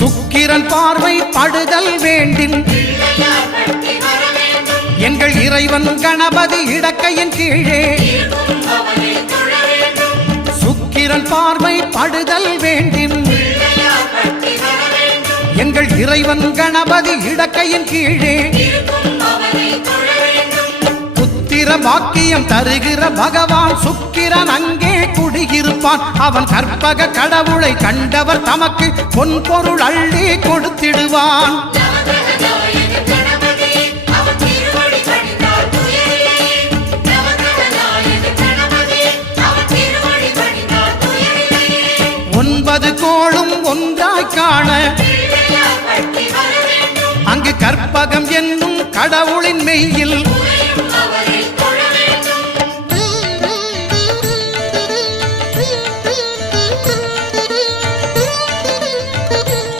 சுக்கிரன் பார்வை படுதல் வேண்டின் எங்கள் இறைவன் கணபதி இடக்கையின் கீழே சுக்கிரன் பார்வை படுதல் வேண்டின் எங்கள் இறைவன் கணபதி இடக்கையின் கீழே புத்திர பாக்கியம் தருகிற பகவான் சுக்கிரன் அங்கே குடியிருப்பான். அவன் கற்பக கடவுளை கண்டவர் தமக்கு பொன் பொருள் அள்ளி கொடுத்திடுவான். ஒன்பது கோளும் ஒன்றாய் காண அங்கு கற்பகம் என்னும் கடவுளின் மெய்ய